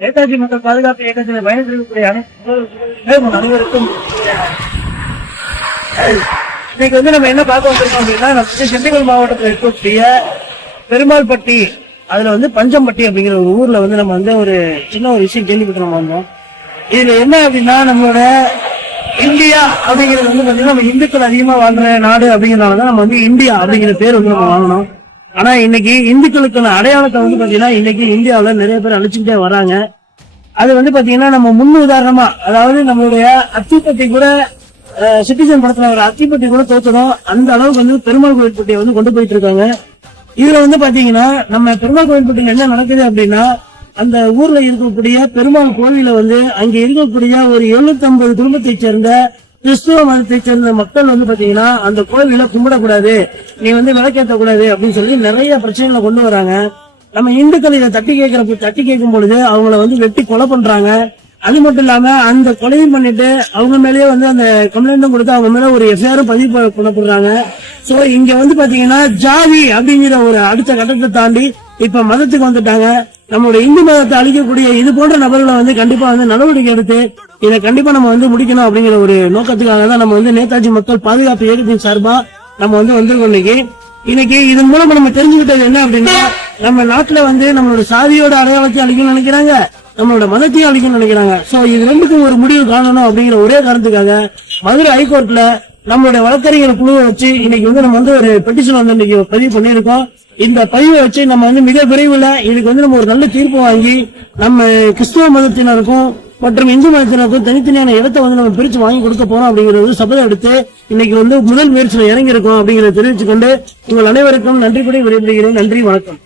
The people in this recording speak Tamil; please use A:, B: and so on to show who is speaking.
A: நேதாஜி மக்கள் பாதுகாப்பு இயக்கத்தில் பயணித்திருக்கக்கூடிய அனைத்து அனைவருக்கும் இன்னைக்கு வந்து நம்ம என்ன பார்க்க வந்திருக்கோம் அப்படின்னா வந்து திண்டுக்கல் மாவட்டத்தில் இருக்கக்கூடிய பெருமாள்பட்டி அதுல வந்து பஞ்சம்பட்டி அப்படிங்கிற ஒரு ஊர்ல வந்து நம்ம வந்து ஒரு சின்ன ஒரு விஷயம் கேள்விப்பட்டு நம்ம வந்தோம். இதுல என்ன அப்படின்னா நம்மளோட இந்தியா அப்படிங்கிறது வந்து பாத்தீங்கன்னா நம்ம இந்துக்கள் அதிகமா வாழ்ற நாடு அப்படிங்கறதுனாலதான் நம்ம வந்து இந்தியா அப்படிங்கிற பேர் வந்து நம்ம வாங்கணும் ஆனா இன்னைக்கு இந்துக்களுக்கான அடையாளத்தை வந்து பாத்தீங்கன்னா இன்னைக்கு இந்தியாவில நிறைய பேர் அழிச்சுக்கிட்டே வராங்க. அது வந்து பாத்தீங்கன்னா நம்ம முன் உதாரணமா அதாவது நம்மளுடைய அத்திப்பட்டி கூட சிட்டிசன் படத்துல ஒரு அத்திப்பட்டி கூட தோற்றணும் அந்த அளவுக்கு வந்து பெருமாள் கோயில்பட்டியை வந்து கொண்டு போயிட்டு இருக்காங்க. இதுல வந்து பாத்தீங்கன்னா நம்ம பெருமாள் கோயில்பட்டியில என்ன நடக்குது அப்படின்னா அந்த ஊர்ல இருக்கக்கூடிய பெருமாள் கோவில வந்து அங்க இருக்கக்கூடிய ஒரு 750 குடும்பத்தை சேர்ந்த கிறிஸ்துவ மதத்தை சேர்ந்த மக்கள் வந்து பாத்தீங்கன்னா அந்த கோவில கும்பிடக்கூடாது நீ வந்து விளக்கேற்ற கூடாது அப்படின்னு சொல்லி நிறைய பிரச்சனைகளை கொண்டு வராங்க நம்ம இந்துக்கள் இதை தட்டி கேட்கிற தட்டி கேட்கும் பொழுது அவங்கள வந்து வெட்டி கொலை பண்றாங்க அது மட்டும் இல்லாம அந்த கொலையும் பண்ணிட்டு அவங்க மேலேயே வந்து அந்த கம்ப்ளைண்டும் கொடுத்து அவங்க மேல ஒரு எஃப்ஐஆரும் பதிவு பண்ணப்படுறாங்க சோ இங்க வந்து பாத்தீங்கன்னா ஜாதி அப்படிங்கிற ஒரு அடுத்த கட்டத்தை தாண்டி இப்ப மதத்துக்கு வந்துட்டாங்க. நம்மளுடைய இந்து மதத்தை அழிக்கக்கூடிய இது போன்ற நபர்களை வந்து கண்டிப்பா வந்து நடவடிக்கை எடுத்து இதை கண்டிப்பா நம்ம வந்து முடிக்கணும் அப்படிங்கிற ஒரு நோக்கத்துக்காக தான் நம்ம வந்து நேதாஜி மக்கள் பாதுகாப்பு இயக்கத்தின் சார்பா நம்ம வந்து வந்திருக்கோம் இன்னைக்கு. இன்னைக்கு இதன் மூலமா நம்ம தெரிஞ்சுக்கிட்டது என்ன அப்படின்னா நம்ம நாட்டுல வந்து நம்மளோட சாதியோட அடையாளத்தை அழிக்கணும்னு நினைக்கிறாங்க. நம்மளோட மதத்தையும் அழிக்கணும்னு நினைக்கிறாங்க. சோ இது ரெண்டுக்கும் ஒரு முடிவு காணணும் அப்படிங்கிற ஒரே காரணத்துக்காக மதுரை ஹைகோர்ட்ல நம்மளுடைய வழக்கறிஞர் குழுவை வச்சு இன்னைக்கு வந்து நம்ம வந்து ஒரு பெட்டிஷன் வந்து இன்னைக்கு பதிவு பண்ணியிருக்கோம். இந்த பதிவை வச்சு நம்ம வந்து மிக விரைவில் இதுக்கு வந்து நம்ம ஒரு நல்ல தீர்ப்பு வாங்கி நம்ம கிறிஸ்துவ மதத்தினருக்கும் மற்றும் இந்து மதத்தினருக்கும் தனித்தனியான இடத்தை வந்து நம்ம பிரிச்சு வாங்கி கொடுக்க போறோம் அப்படிங்கிறது சபதம் எடுத்து இன்னைக்கு வந்து முதல் முயற்சியில் இறங்கியிருக்கோம் அப்படிங்கிறத அப்படிங்கறத தெரிவித்துக்கொண்டு உங்கள் அனைவருக்கும் நன்றி கூட விரும்புகிறேன் நன்றி வணக்கம்.